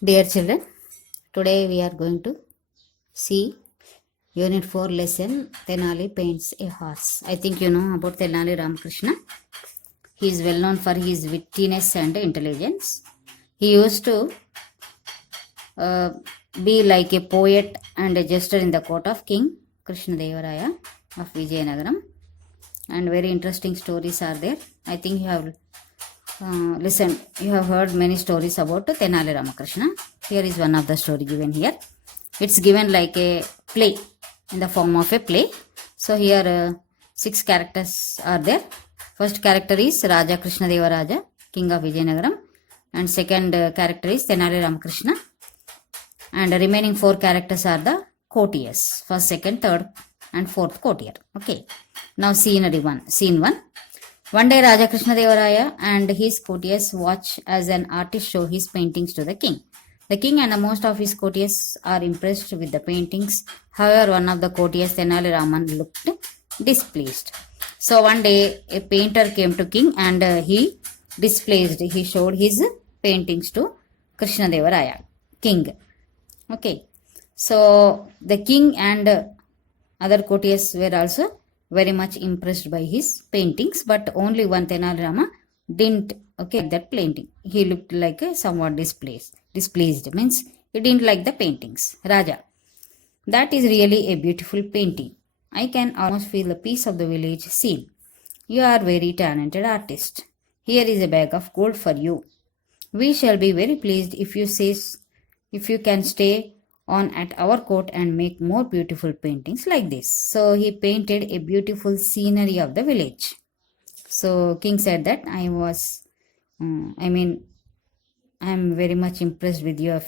Dear children, today we are going to see Unit 4 lesson Tenali paints a horse. I think you know about Tenali Ramakrishna. He is well known for his wittiness and intelligence. He used to uh, be like a poet and a jester in the court of King Krishna Devaraya of Vijayanagaram. And very interesting stories are there. I think you have listen, you have heard many stories about Tenali Ramakrishna. Here is one of the story given here. It's given like a play, in the form of a play. So here 6 characters are there. First character is Raja Krishna Deva Raja, King of Vijayanagaram. And second character is Tenali Ramakrishna. And the remaining 4 characters are the courtiers. First, second, third and fourth courtier. Okay. Now scene 1. One day Raja Krishna Deva Raya and his courtiers watch as an artist show his paintings to the king. The king and most of his courtiers are impressed with the paintings. However, one of the courtiers, Tenali Raman, looked displeased. So one day a painter came to king and he showed his paintings to Krishna Deva Raya, king. Okay. So the king and other courtiers were also very much impressed by his paintings, but only one Tenali Rama didn't like that painting. He looked like somewhat displeased means he didn't like the paintings. Raja, that is really a beautiful painting. I can almost feel the peace of the village scene. You are very talented artist. Here is a bag of gold for you. We shall be very pleased if you can stay on at our court and make more beautiful paintings like this. So he painted a beautiful scenery of the village. So king said that I am very much impressed with your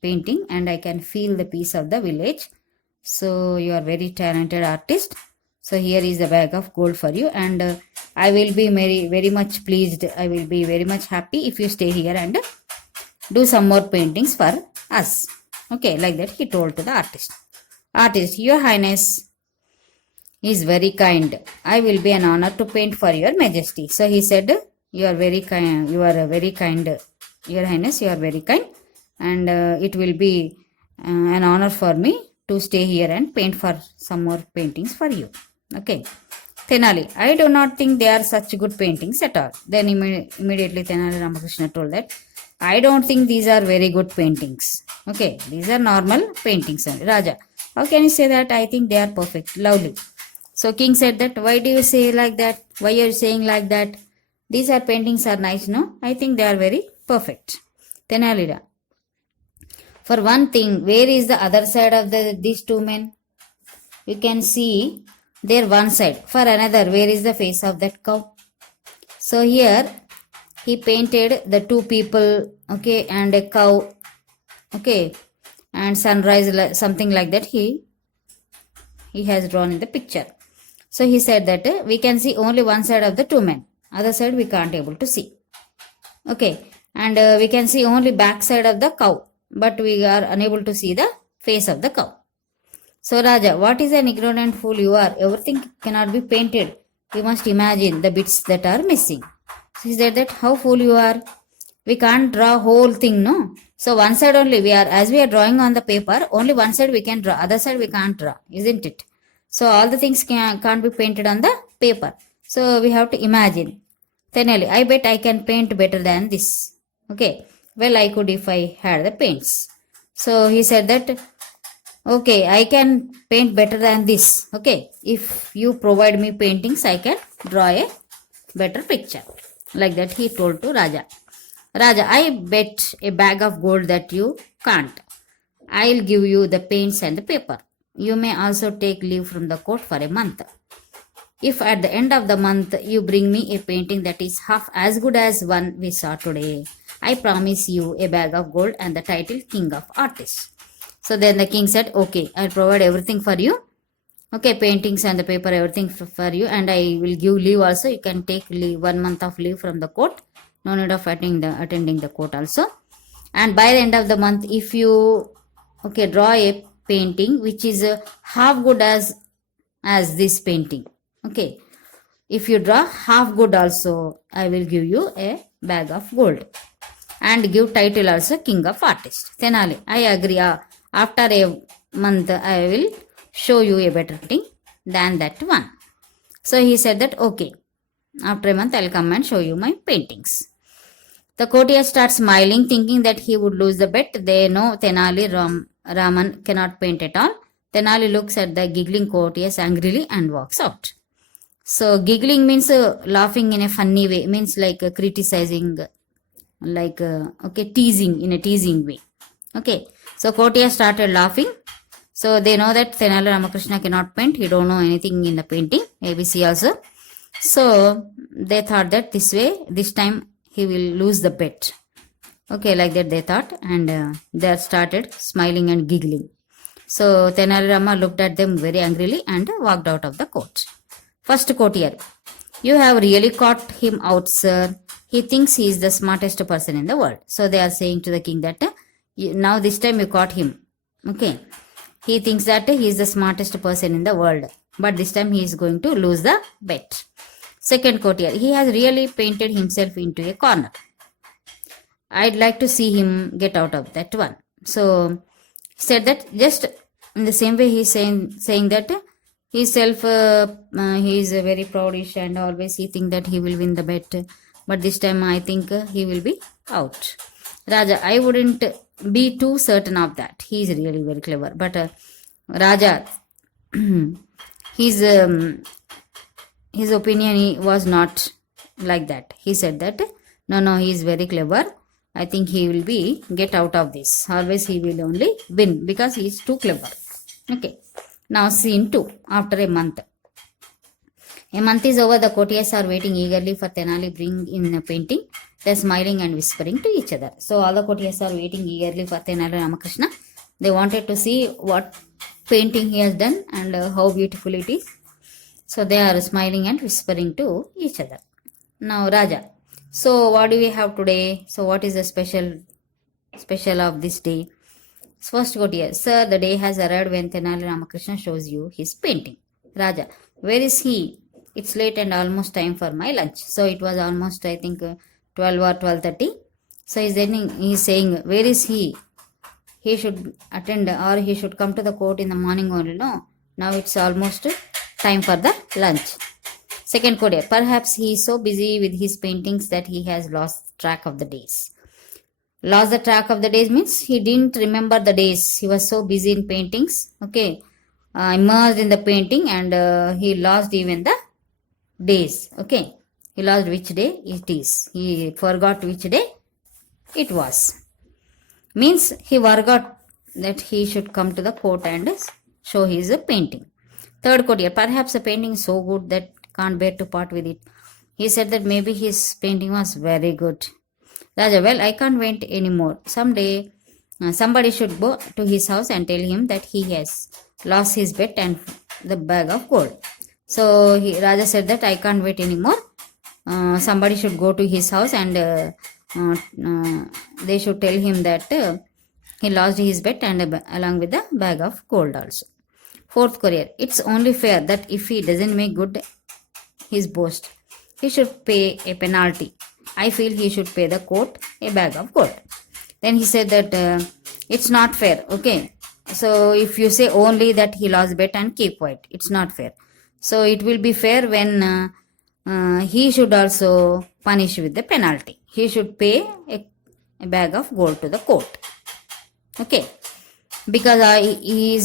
painting and I can feel the peace of the village. So you are very talented artist. So here is a bag of gold for you and I will be very much pleased. I will be very much happy if you stay here and do some more paintings for us. Okay, like that he told to the artist. Artist, your highness is very kind. I will be an honor to paint for your majesty. So he said, you are very kind. Your highness, you are very kind. And it will be an honor for me to stay here and paint for some more paintings for you. Okay. Tenali, I do not think they are such good paintings at all. Then immediately Tenali Ramakrishna told that, I don't think these are very good paintings. Okay, these are normal paintings. Raja, how can you say that? I think they are perfect, lovely. So king said that, why do you say like that? Why are you saying like that? These are paintings are nice, no? I think they are very perfect. Tenali, for one thing, where is the other side of these two men? You can see their one side. For another, where is the face of that cow? So here he painted the two people, okay, and a cow, okay, and sunrise, something like that he has drawn in the picture. So he said that we can see only one side of the two men, other side we can't able to see. Okay, and we can see only back side of the cow, but we are unable to see the face of the cow. So Raja, what is an ignorant fool you are? Everything cannot be painted. You must imagine the bits that are missing. So he said that how fool you are. We can't draw whole thing, no? So one side only as we are drawing on the paper, only one side we can draw, other side we can't draw, isn't it? So all the things can't be painted on the paper. So we have to imagine. Tenali, I bet I can paint better than this. Okay. Well, I could if I had the paints. So he said that, okay, I can paint better than this. Okay. If you provide me paintings, I can draw a better picture. Like that he told to Raja. Raja, I bet a bag of gold that you can't. I'll give you the paints and the paper. You may also take leave from the court for a month. If at the end of the month you bring me a painting that is half as good as one we saw today, I promise you a bag of gold and the title King of Artists. So then the king said, okay, I'll provide everything for you. Okay, paintings and the paper, everything for you, and I will give leave also. You can take leave, 1 month of leave from the court. No need of attending the court also. And by the end of the month, if you draw a painting which is half good as this painting. Okay, if you draw half good also, I will give you a bag of gold. and give title also King of Artists. Tenali, I agree. After a month, I will show you a better thing than that one. So he said that okay, after a month I'll come and show you my paintings. The courtier starts smiling, thinking that he would lose the bet. They know Tenali Raman cannot paint at all. Tenali looks at the giggling courtiers angrily and walks out. So giggling means laughing in a funny way, means like criticizing, like okay, teasing, in a teasing way. Okay, so courtier started laughing. So they know that Tenali Ramakrishna cannot paint. He don't know anything in the painting, ABC also. So they thought that this time he will lose the bet. Okay, like that they thought, and they started smiling and giggling. So Tenali Rama looked at them very angrily and walked out of the court. First courtier, you have really caught him out, sir. He thinks he is the smartest person in the world. So they are saying to the king that now this time you caught him. Okay, he thinks that he is the smartest person in the world, but this time he is going to lose the bet. Second courtier, he has really painted himself into a corner. I'd like to see him get out of that one. So he said that just in the same way he's saying that himself he is very proudish and always he think that he will win the bet, but this time I think he will be out. Raja, I wouldn't be too certain of that. He is really very clever, but Raja, his opinion was not like that. He said that no, he is very clever. I think he will be get out of this. Always he will only win because he is too clever. Okay. Now scene 2. After a month. A month is over. The courtiers are waiting eagerly for Tenali bring in a painting. They are smiling and whispering to each other. So all the courtiers are waiting eagerly for Tenali Ramakrishna. They wanted to see what painting he has done and how beautiful it is. So they are smiling and whispering to each other. Now Raja. So what do we have today? So what is the special of this day? First courtier, sir, the day has arrived when Tenali Ramakrishna shows you his painting. Raja, where is he? It's late and almost time for my lunch. So it was almost, I think, 12 or 12:30. So he's saying, where is he? He should attend or he should come to the court in the morning only. No, now it's almost time for the lunch. Second courtier, perhaps he is so busy with his paintings that he has lost track of the days. Lost the track of the days means he didn't remember the days. He was so busy in paintings. Okay, immersed in the painting, and he lost even the days. Okay, he lost which day it is. He forgot which day it was. Means he forgot that he should come to the court and show his painting. Third courtier, perhaps the painting is so good that can't bear to part with it. He said that maybe his painting was very good. Raja, well, I can't wait anymore. Someday, somebody should go to his house and tell him that he has lost his bet and the bag of gold. So Raja said that I can't wait anymore. Somebody should go to his house and they should tell him that he lost his bet and along with the bag of gold also. Fourth courier, it's only fair that if he doesn't make good his boast, he should pay a penalty. I feel he should pay the court a bag of gold. Then he said that it's not fair. Okay, so if you say only that he lost bet and keep quiet, it's not fair. So it will be fair when he should also punish with the penalty. He should pay a bag of gold to the court. Okay, because he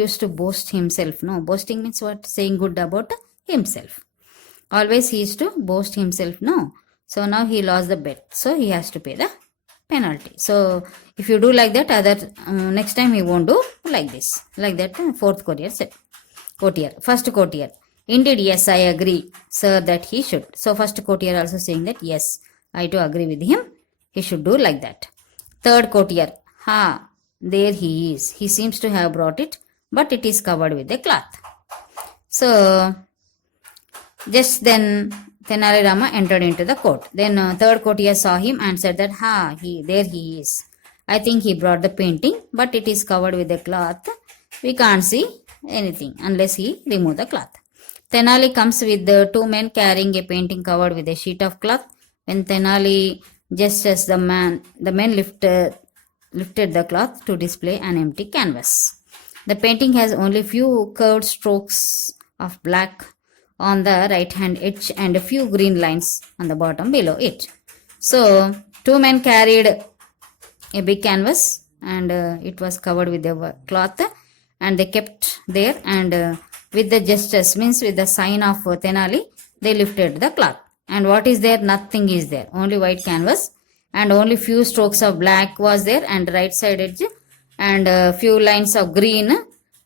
used to boast himself. No, boasting means what? Saying good about himself. Always he used to boast himself. No, so now he lost the bet, so he has to pay the penalty. So if you do like that, next time he won't do like this. Like that, fourth courtier said. First courtier. Indeed, yes, I agree, sir, that he should. So first courtier also saying that yes, I do agree with him. He should do like that. Third courtier. There he is. He seems to have brought it, but it is covered with a cloth. So just then Tenali Rama entered into the court. Then third courtier saw him and said that there he is. I think he brought the painting, but it is covered with a cloth. We can't see anything unless he remove the cloth. Tenali comes with the two men carrying a painting covered with a sheet of cloth. When Tenali gestures, the men lifted the cloth to display an empty canvas. The painting has only few curved strokes of black on the right hand edge and a few green lines on the bottom below it. So, two men carried a big canvas and it was covered with a cloth and they kept there and with the gestures, means with the sign of Tenali, they lifted the cloth. And what is there? Nothing is there. Only white canvas and only few strokes of black was there and right side edge and a few lines of green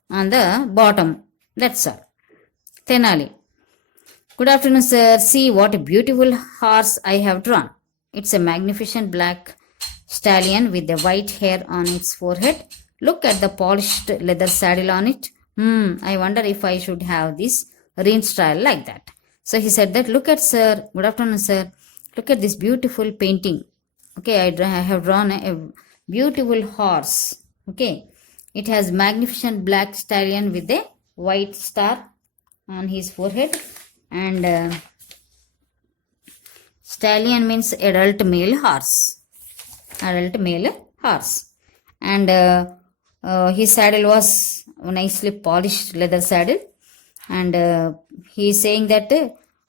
on the bottom. That's all. Tenali. Good afternoon, sir. See what a beautiful horse I have drawn. It's a magnificent black stallion with the white hair on its forehead. Look at the polished leather saddle on it. I wonder if I should have this range style like that. So he said that, look at sir, good afternoon sir, look at this beautiful painting. Okay, I have drawn a beautiful horse. Okay, it has magnificent black stallion with a white star on his forehead and stallion means adult male horse. Adult male horse. And his saddle was nicely polished leather saddle and he is saying that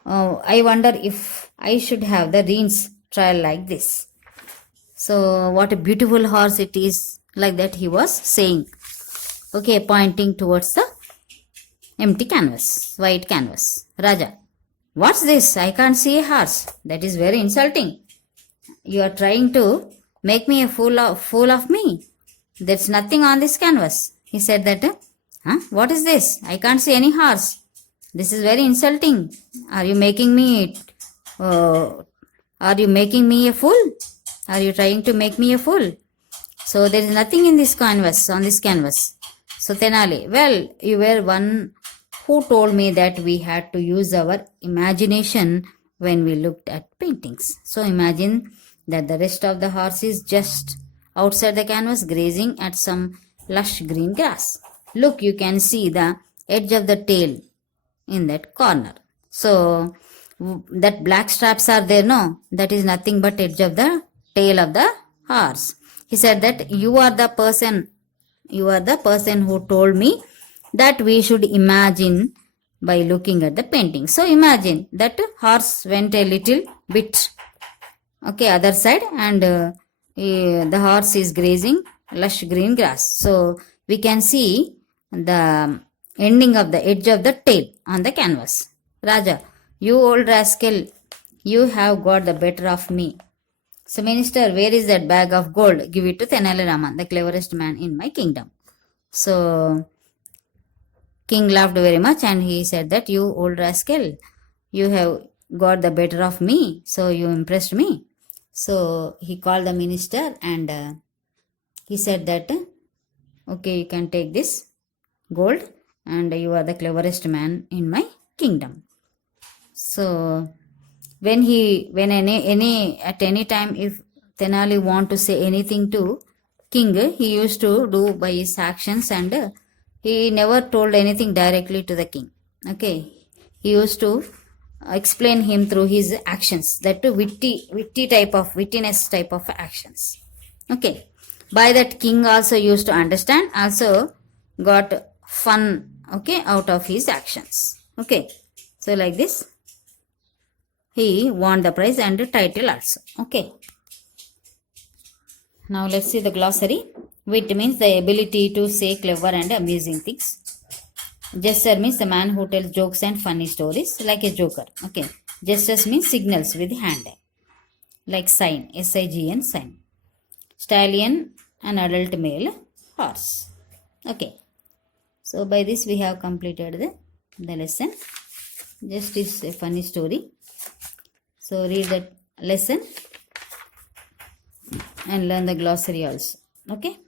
I wonder if I should have the reins trial like this. So what a beautiful horse it is, like that he was saying. Okay, pointing towards the empty canvas, white canvas. Raja, what's this? I can't see a horse. That is very insulting. You are trying to make me a fool of me. There's nothing on this canvas. He said that, what is this? I can't see any horse. This is very insulting. Are you making me a fool? Are you trying to make me a fool? So there is nothing in this canvas, on this canvas. So Tenali, well, you were one who told me that we had to use our imagination when we looked at paintings. So imagine that the rest of the horse is just outside the canvas grazing at some lush green grass. Look, you can see the edge of the tail in that corner. So that black straps are there, no? That is nothing but edge of the tail of the horse. He said that you are the person who told me that we should imagine by looking at the painting. So imagine that horse went a little bit, okay, other side and the horse is grazing lush green grass. So we can see the ending of the edge of the tail on the canvas. Raja, you old rascal, you have got the better of me. So minister, where is that bag of gold? Give it to Tenali Raman, the cleverest man in my kingdom. So king laughed very much and he said that, you old rascal, you have got the better of me. So you impressed me. So he called the minister and he said that, okay, you can take this gold and you are the cleverest man in my kingdom. So at any time if Tenali want to say anything to king, he used to do by his actions and he never told anything directly to the king. Okay, he used to explain him through his actions, that wittiness type of actions. Okay, by that king also used to understand, also got fun, okay, out of his actions. Okay, so like this he won the prize and the title also. Okay, now let's see the glossary. Wit means the ability to say clever and amusing things. Jester means the man who tells jokes and funny stories, like a joker. Okay, gestures means signals with hand, like sign, S-I-G-N, sign. Stallion, an adult male horse. Okay, so by this we have completed the lesson. Just is a funny story. So read that lesson and learn the glossary also. Okay.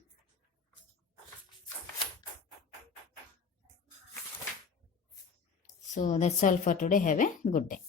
So that's all for today. Have a good day.